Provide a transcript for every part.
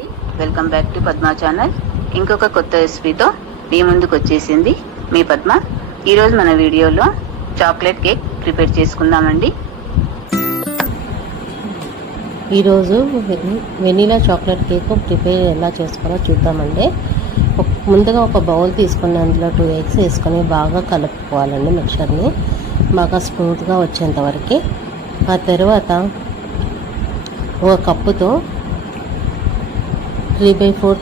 అండి, welcome back to Padma channel. ఇంకొక కొత్త రెసిపీతో మీ ముందుకు వచ్చేసింది మీ పద్మ. ఈరోజు మన వీడియోలో చాక్లెట్ కేక్ ప్రిపేర్ చేసుకుందామండి. ఈరోజు వెనీలా చాక్లెట్ కేక్ ప్రిపేర్ ఎలా చేసుకోవాలో చూద్దామండి. ముందుగా ఒక బౌల్ తీసుకొని అందులో 2 eggs వేసుకొని బాగా కలుపుకోవాలండి. మిక్చర్ని బాగా స్మూత్గా వచ్చేంత వరకు. ఆ తర్వాత ఒక కప్పుతో 3/4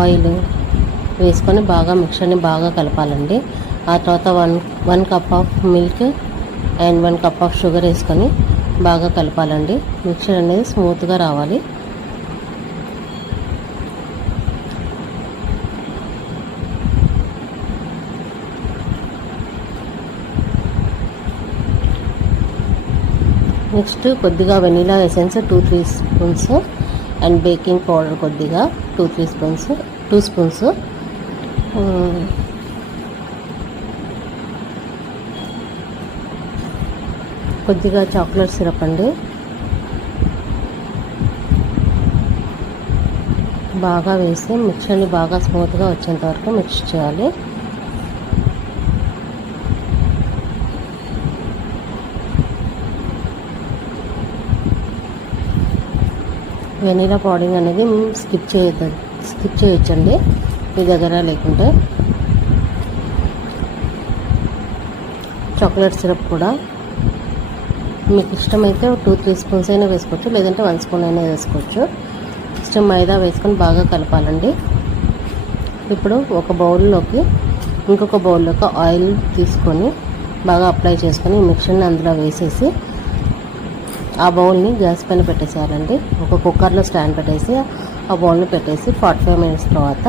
ఆయిల్ వేసుకొని బాగా మిక్చర్ని బాగా కలపాలండి. ఆ తర్వాత 1 cup of milk and 1 cup of sugar వేసుకొని బాగా కలపాలండి. మిక్చర్ అనేది స్మూత్గా రావాలి. నెక్స్ట్ కొద్దిగా vanilla essence 2-3 spoons and baking powder కొద్దిగా 2 స్పూన్స్ కొద్దిగా చాక్లెట్ సిరప్ అండి. బాగా వేసి మిక్చర్ని బాగా స్మూత్గా వచ్చేంత వరకు మిక్స్ చేయాలి. వెనీలా పౌడరింగ్ అనేది స్కిప్ చేయొచ్చండి మీ దగ్గర లేకుంటే. చాక్లెట్ సిరప్ కూడా మీకు ఇష్టమైతే 2-3 స్పూన్స్ అయినా వేసుకోవచ్చు, లేదంటే 1 స్పూన్ అయినా వేసుకోవచ్చు. ఇష్టం మైదా వేసుకొని బాగా కలపాలండి. ఇప్పుడు ఒక బౌల్లోకి ఇంకొక బౌల్లోకి ఆయిల్ తీసుకొని బాగా అప్లై చేసుకొని మిక్చర్ని అందులో వేసేసి ఆ బౌల్ని గ్యాస్ పైన పెట్టేసేయాలండి. ఒక కుక్కర్లో స్టాండ్ పెట్టేసి ఆ బౌల్ని పెట్టేసి 45 minutes తర్వాత